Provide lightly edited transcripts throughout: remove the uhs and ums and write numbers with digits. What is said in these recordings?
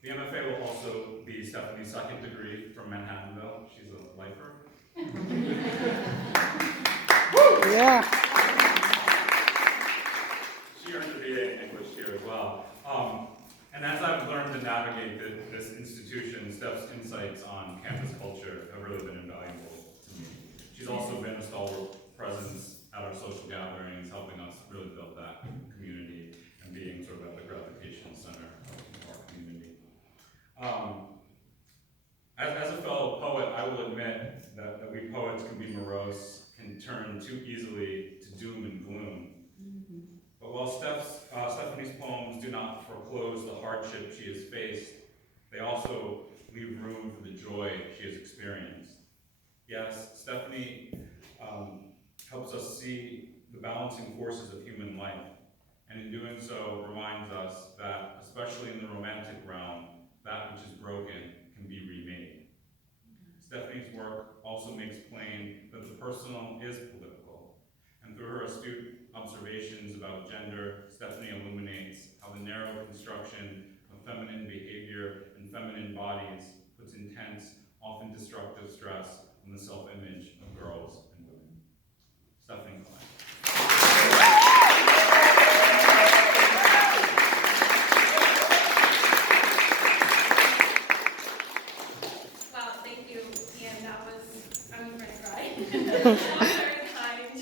The MFA will also be Stephanie's second degree from Manhattanville. She's a lifer. Yeah. She earned a BA in English here as well. And as I've learned to navigate this institution, Steph's insights on campus culture have really been invaluable to me. She's also been a stalwart presence at our social gatherings, helping us really build that community and being sort of at the gravitation center of our community. As a fellow poet, I will admit that we poets can be morose, can turn too easily to doom and gloom. But while Stephanie's poems do not foreclose the hardship she has faced, they also leave room for the joy she has experienced. Yes, Stephanie helps us see the balancing forces of human life, and in doing so reminds us that, especially in the romantic realm, that which is broken can be remade. Stephanie's work also makes plain that the personal is political, and through her astute observations about gender, Stephanie illuminates how the narrow construction of feminine behavior and feminine bodies puts intense, often destructive stress on the self-image of girls and women. Stephanie Klein. Wow, thank you, Ian. I'm going to cry. That was very kind.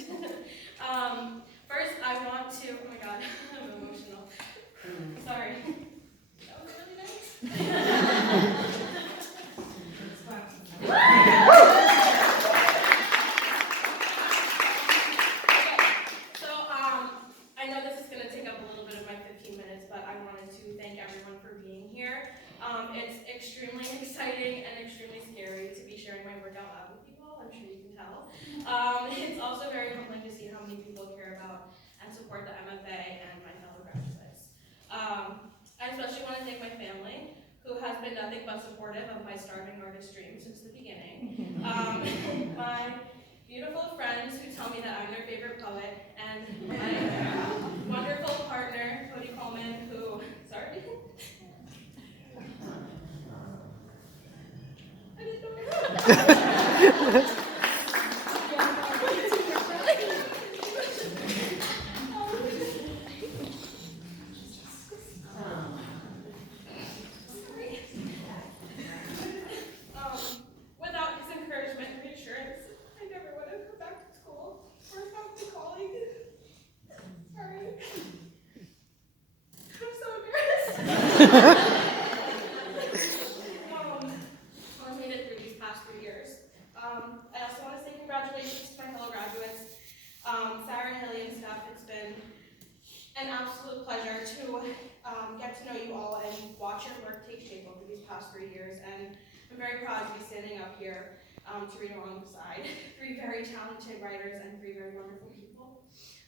First, I want to, oh my god, I'm emotional. Sorry. That was really nice. I know this is going to take up a little bit of my 15 minutes, but I wanted to thank everyone for being here. It's extremely exciting and extremely scary to be sharing my work out loud with you all, I'm sure you can tell. It's also very humbling to see how many people care about and support the MFA and my fellow graduates. I especially want to thank my family, who has been nothing but supportive of my starving artist dream since the beginning. My beautiful friends who tell me that I'm their favorite poet, and my wonderful partner, Cody Coleman, who, sorry? I didn't know. Without his encouragement and reassurance, I never would have come back to school or found my calling. Sorry. I'm so embarrassed. I've made it through these past 3 years. I also want to say congratulations to my fellow graduates, Sarah, Haley, and Steph. It's been an absolute pleasure to get to know you all and watch your work take shape over these past 3 years. And I'm very proud to be standing up here to read alongside 3 very talented writers and 3 very wonderful people.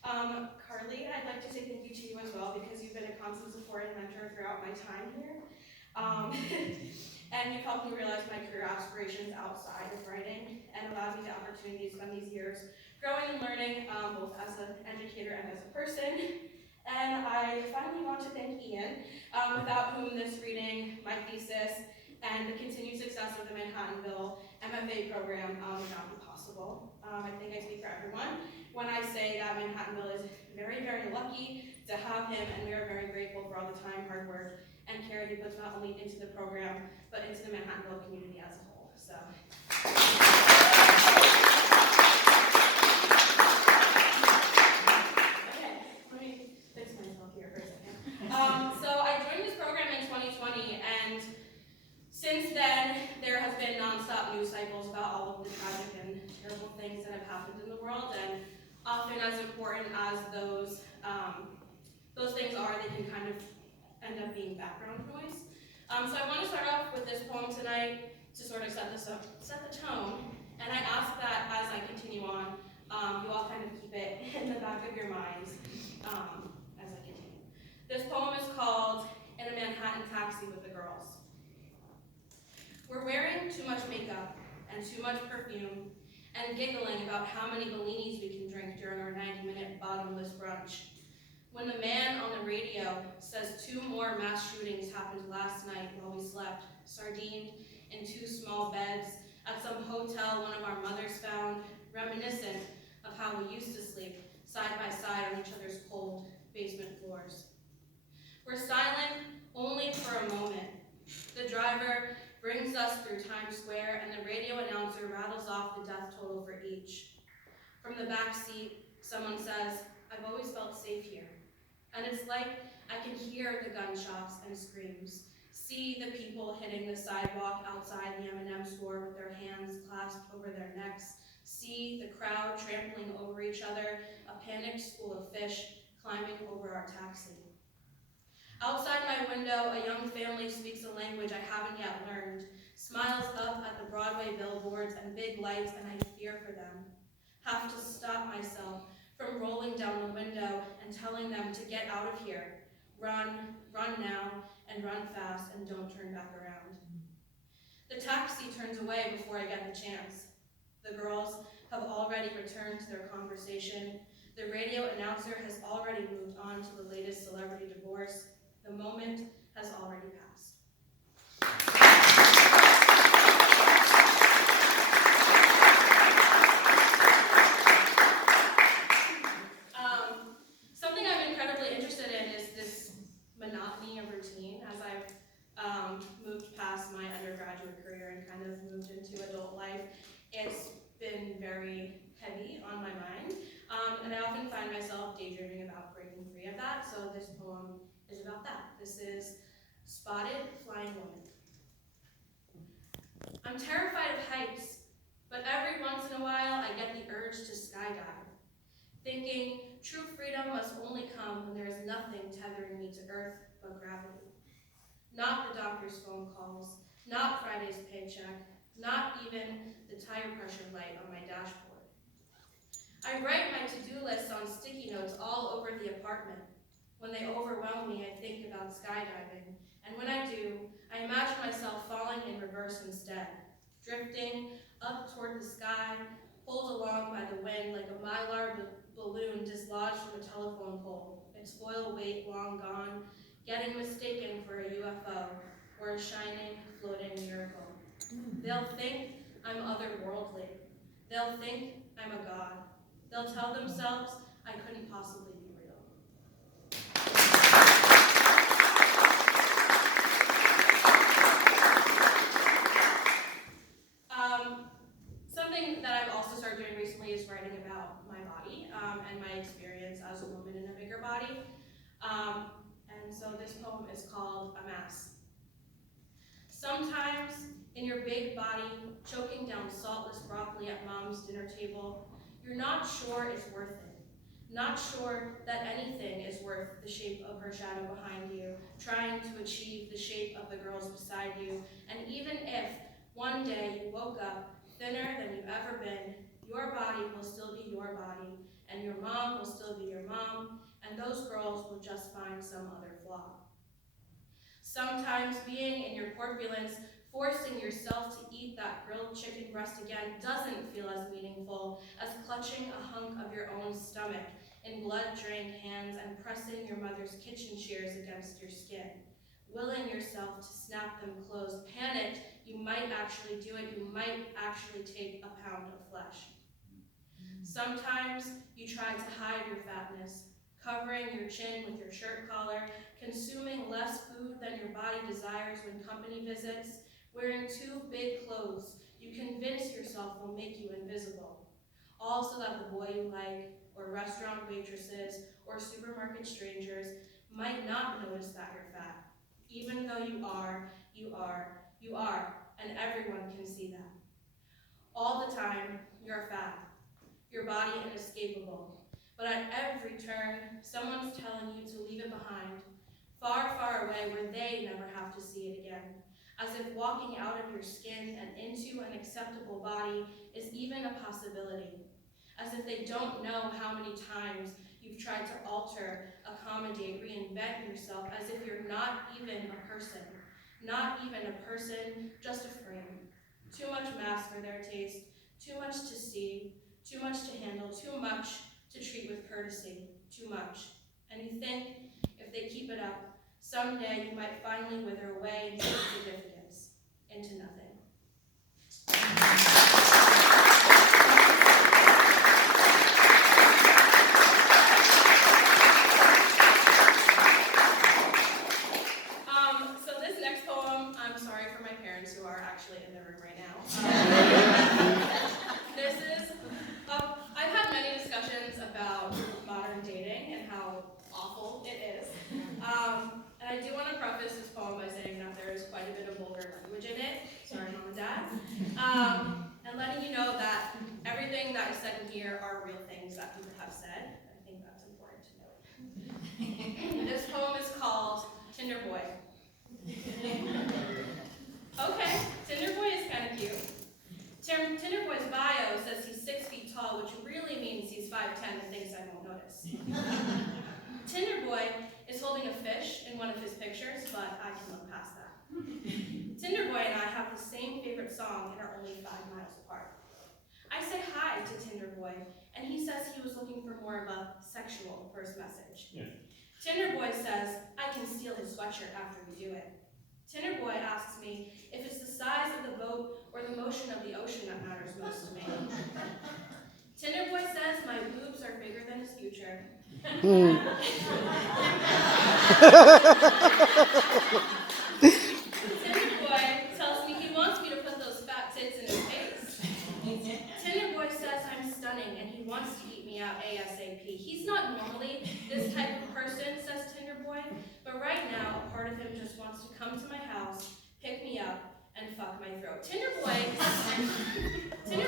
Carly, I'd like to say thank you to you as well, because you've been a constant support and mentor throughout my time here. And you've helped me realize my career aspirations outside of writing and allowed me the opportunity to spend these years growing and learning, both as an educator and as a person. And I finally want to thank Ian, without whom this reading, my thesis, and the continued success of the Manhattanville MFA program would not be possible. I think I speak for everyone when I say that Manhattanville is very, very lucky to have him, and we are very grateful for all the time, hard work, and care he puts not only into the program, but into the Manhattanville community as a whole. So. Okay, let me fix myself here for a second. So I joined this program in 2020, and since then, there has been nonstop news cycles about all of the tragic and terrible things that have happened in the world, and often as important as those things are, they can kind of end up being background noise. So I want to start off with this poem tonight to sort of set the tone, and I ask that as I continue on, you all kind of keep it in the back of your minds as I continue. This poem is called In a Manhattan Taxi with the Girls. We're wearing too much makeup and too much perfume and giggling about how many Bellinis we can drink during our 90-minute bottomless brunch. When the man on the radio says 2 more mass shootings happened last night while we slept, sardined in 2 small beds at some hotel one of our mothers found, reminiscent of how we used to sleep side by side on each other's cold basement floors. We're silent only for a moment. The driver brings us through Times Square and the radio announcer rattles off the death total for each. From the back seat, someone says, "I've always felt safe here." And it's like I can hear the gunshots and screams, see the people hitting the sidewalk outside the M&M store with their hands clasped over their necks, see the crowd trampling over each other, a panicked school of fish climbing over our taxi. Outside my window, a young family speaks a language I haven't yet learned, smiles up at the Broadway billboards and big lights, and I fear for them. Have to stop myself from rolling down the window and telling them to get out of here. Run now, and run fast, and don't turn back around. The taxi turns away before I get the chance. The girls have already returned to their conversation. The radio announcer has already moved on to the latest celebrity divorce. The moment has already passed. Something I'm incredibly interested in is this monotony of routine as I've moved past my undergraduate career and kind of moved into adult life. It's been very heavy on my mind, and I often find myself daydreaming about breaking free of that, so this poem is about that. This is Spotted Flying Woman. I'm terrified of heights, but every once in a while I get the urge to skydive, thinking true freedom must only come when there is nothing tethering me to earth but gravity. Not the doctor's phone calls, not Friday's paycheck, not even the tire pressure light on my dashboard. I write my to-do list on sticky notes all over the apartment. When they overwhelm me, I think about skydiving, and when I do, I imagine myself falling in reverse instead, drifting up toward the sky, pulled along by the wind like a mylar balloon dislodged from a telephone pole, its foil weight long gone, getting mistaken for a UFO or a shining, floating miracle. They'll think I'm otherworldly. They'll think I'm a god. They'll tell themselves I couldn't possibly be real. Something that I've also started doing recently is writing about my body and my experience as a woman in a bigger body. And so this poem is called A Mass. Sometimes in your big body, choking down saltless broccoli at mom's dinner table, you're not sure it's worth it. Not sure that anything is worth the shape of her shadow behind you, trying to achieve the shape of the girls beside you. And even if one day you woke up thinner than you've ever been, your body will still be your body, and your mom will still be your mom, and those girls will just find some other flaw. Sometimes being in your corpulence, forcing yourself to eat that grilled chicken breast again doesn't feel as meaningful as clutching a hunk of your own stomach in blood-drained hands and pressing your mother's kitchen shears against your skin. Willing yourself to snap them closed, panicked, you might actually do it, you might actually take a pound of flesh. Sometimes you try to hide your fatness, covering your chin with your shirt collar, consuming less food than your body desires when company visits, wearing too big clothes you convince yourself will make you invisible, all so that the boy you like, or restaurant waitresses, or supermarket strangers might not notice that you're fat, even though you are, and everyone can see that. All the time, you're fat, your body inescapable, but at every turn, someone's telling you to leave it behind, far, far away where they never have to see it again, as if walking out of your skin and into an acceptable body is even a possibility, as if they don't know how many times you've tried to alter, accommodate, reinvent yourself, as if you're not even a person, just a frame. Too much mass for their taste, too much to see, too much to handle, too much to treat with courtesy, too much. And you think if they keep it up, someday you might finally wither away into insignificance, into nothing. So this next poem, I'm sorry for my parents who are actually in the room right now. This is, I've had many discussions about modern dating and how awful it is. And I do want to preface this poem by saying that there is quite a bit of vulgar language in it. Sorry, Mom and Dad. And letting you know that everything that is said in here are real things that people have said. I think that's important to note. This poem is called Tinder Boy. Okay, Tinder Boy is kind of cute. Tinder Boy's bio says he's 6 feet tall, which really means he's 5'10" and thinks I won't notice. Tinder Boy is holding a fish in one of his pictures, but I can look past that. Tinder Boy and I have the same favorite song and are only 5 miles apart. I say hi to Tinder Boy, and he says he was looking for more of a sexual first message. Yeah. Tinder Boy says, I can steal his sweatshirt after we do it. Tinder Boy asks me if it's the size of the boat or the motion of the ocean that matters most to me. Tinder Boy says my boobs are bigger than his future. Tinder Boy tells me he wants me to put those fat tits in his face. Tinder Boy says I'm stunning and he wants to eat me out ASAP. He's not normally this type of person, says Tinder Boy, but right now a part of him just wants to come to my house, pick me up, and fuck my throat. Tinder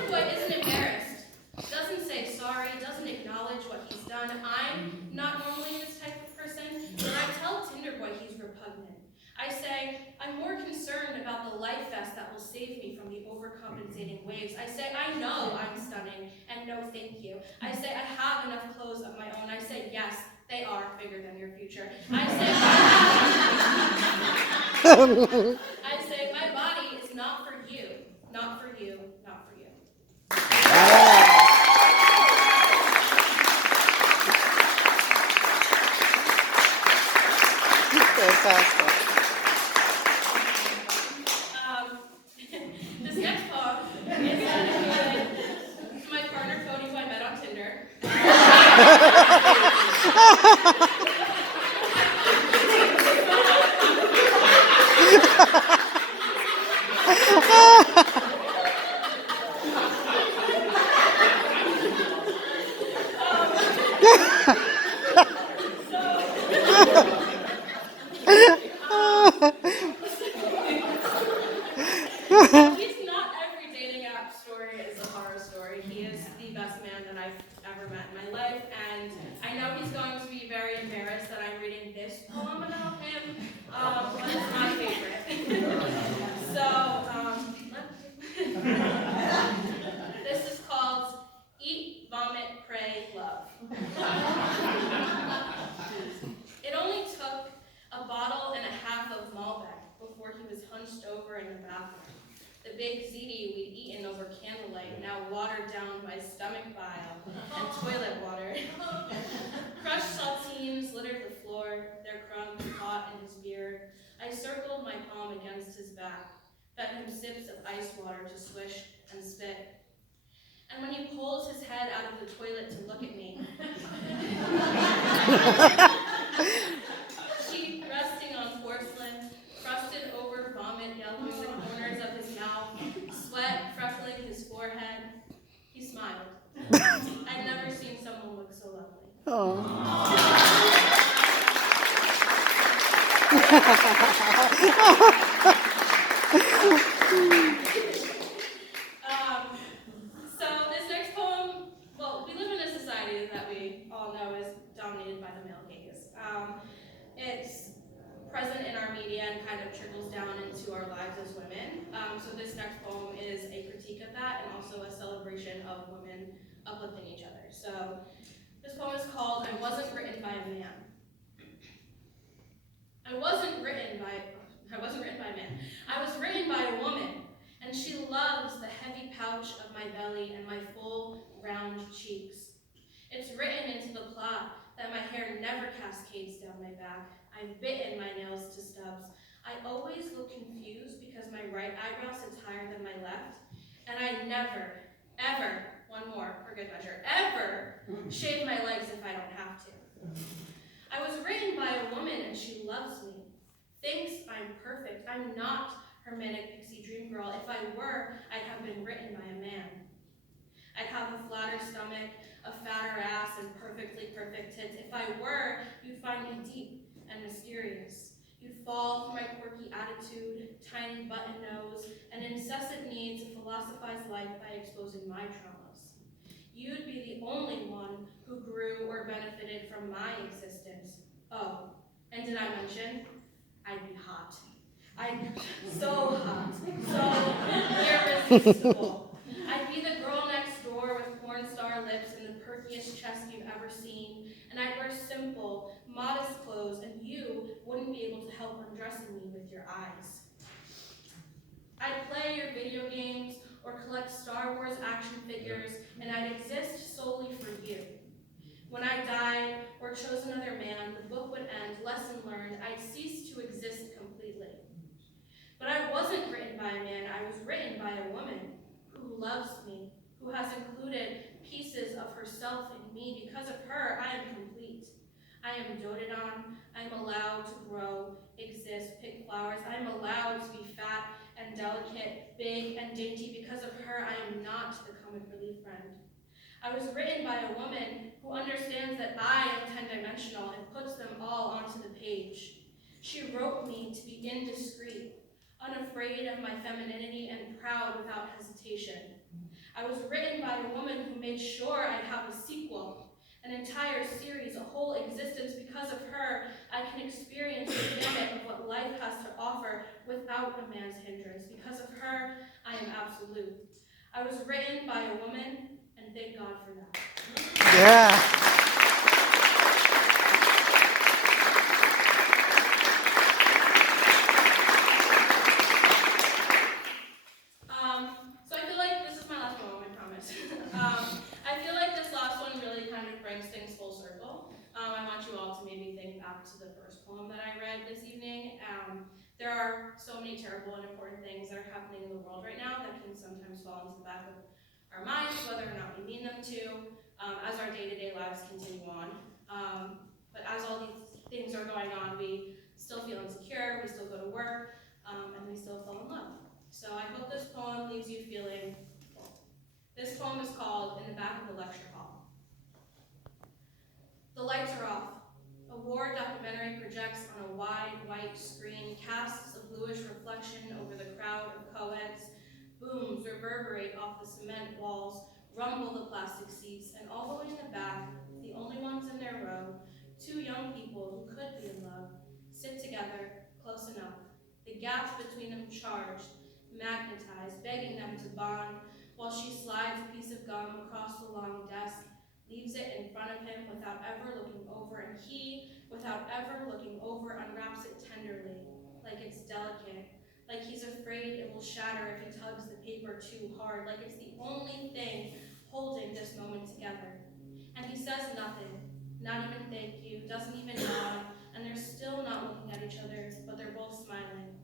Boy isn't embarrassed, doesn't say sorry, doesn't acknowledge what he's done. I'm not normally this type of person, but I tell Tinder Boy he's repugnant. I say, I'm more concerned about the life vest that will save me from the overcompensating waves. I say, I know I'm stunning, and no thank you. I say, I have enough clothes of my own. I say, yes, they are bigger than your future. I say, my body is not for you, not for you, not for you. Fantastic. This next poem is dedicated to my partner Cody, who I met on Tinder. He's not every dating app story is a horror story. He is the best man that I've ever met in my life, and I know he's going to be very embarrassed that I'm reading this poem about him, but it's my favorite. So, this is called Eat, Vomit, Pray, Love. It only took a bottle and a half of Malbec before he was hunched over in the bathroom. The big ziti we'd eaten over candlelight, now watered down by stomach bile and toilet water. Crushed saltines littered the floor, their crumbs caught in his beard. I circled my palm against his back, fed him sips of ice water to swish and spit. And when he pulls his head out of the toilet to look at me, cheek resting on porcelain, crusted over vomit yellowing the corners of his mouth, sweat freckling his forehead, he smiled. I'd never seen someone look so lovely. So this next poem, well, we live in a society that we all know is dominated by the male gaze. It's present in our media and kind of trickles down into our lives as women. So this next poem is a critique of that and also a celebration of women uplifting each other. So this poem is called I Wasn't Written by a Man. I wasn't written by a man. I was written by a woman, and she loves the heavy pouch of my belly and my full, round cheeks. It's written into the plot that my hair never cascades down my back. I've bitten my nails to stubs. I always look confused because my right eyebrow sits higher than my left. And I never, ever, one more for good measure, ever shave my legs if I don't have to. I was written by a woman and she loves me. Thinks I'm perfect. I'm not her manic pixie dream girl. If I were, I'd have been written by a man. I'd have a flatter stomach, a fatter ass, and perfectly perfect tits. If I were, you'd find me deep and mysterious. You'd fall for my quirky attitude, tiny button nose, and incessant need to philosophize life by exposing my traumas. You'd be the only one who grew or benefited from my existence. Oh, and did I mention? I'd be hot. I'd be so hot, so irresistible. I'd be the girl next door with porn star lips and the perkiest chest you've ever seen, and I'd wear simple, modest clothes, and you wouldn't be able to help undressing me with your eyes. I'd play your video games or collect Star Wars action figures, and I'd exist solely for you. When I died or chose another man, the book would end, lesson learned, I'd cease to exist completely. But I wasn't written by a man, I was written by a woman who loves me, who has included pieces of herself in me. Because of her, I am complete. I am doted on, I'm allowed to grow, exist, pick flowers, I'm allowed to be fat and delicate, big and dainty. Because of her, I am not the comic relief friend. I was written by a woman who understands that I am 10-dimensional and puts them all onto the page. She wrote me to be indiscreet, unafraid of my femininity and proud without hesitation. I was written by a woman who made sure I'd have a sequel, an entire series, a whole existence. Because of her, I can experience the gamut of what life has to offer without a man's hindrance. Because of her, I am absolute. I was written by a woman, and thank God for that. Yeah. So I feel like this is my last poem, I promise. I feel like this last one really kind of brings things full circle. I want you all to maybe think back to the first poem that I read this evening. There are so many terrible and important things that are happening in the world right now that can sometimes fall into the back of our minds, whether or not we mean them to, as our day-to-day lives continue on. But as all these things are going on, we still feel insecure, we still go to work, and we still fall in love. So I hope this poem leaves you feeling full. This poem is called In the Back of the Lecture Hall. The lights are off. A war documentary projects on a wide white screen, casts a bluish reflection over the crowd of co-eds. Booms reverberate off the cement walls, rumble the plastic seats, and all the way in the back, the only ones in their row, two young people who could be in love, sit together, close enough, the gaps between them charged, magnetized, begging them to bond, while she slides a piece of gum across the long desk, leaves it in front of him without ever looking over, and he, without ever looking over, unwraps it tenderly, like it's delicate, like he's afraid it will shatter if he tugs the paper too hard, like it's the only thing holding this moment together. And he says nothing, not even thank you, doesn't even nod, and they're still not looking at each other, but they're both smiling.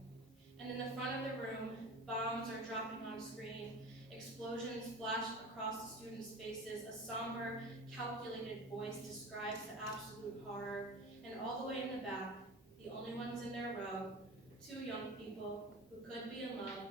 And in the front of the room, bombs are dropping on screen, explosions flash across the students' faces, a somber, calculated voice describes the absolute horror, and all the way in the back, the only ones in their row, two young people who could be in love,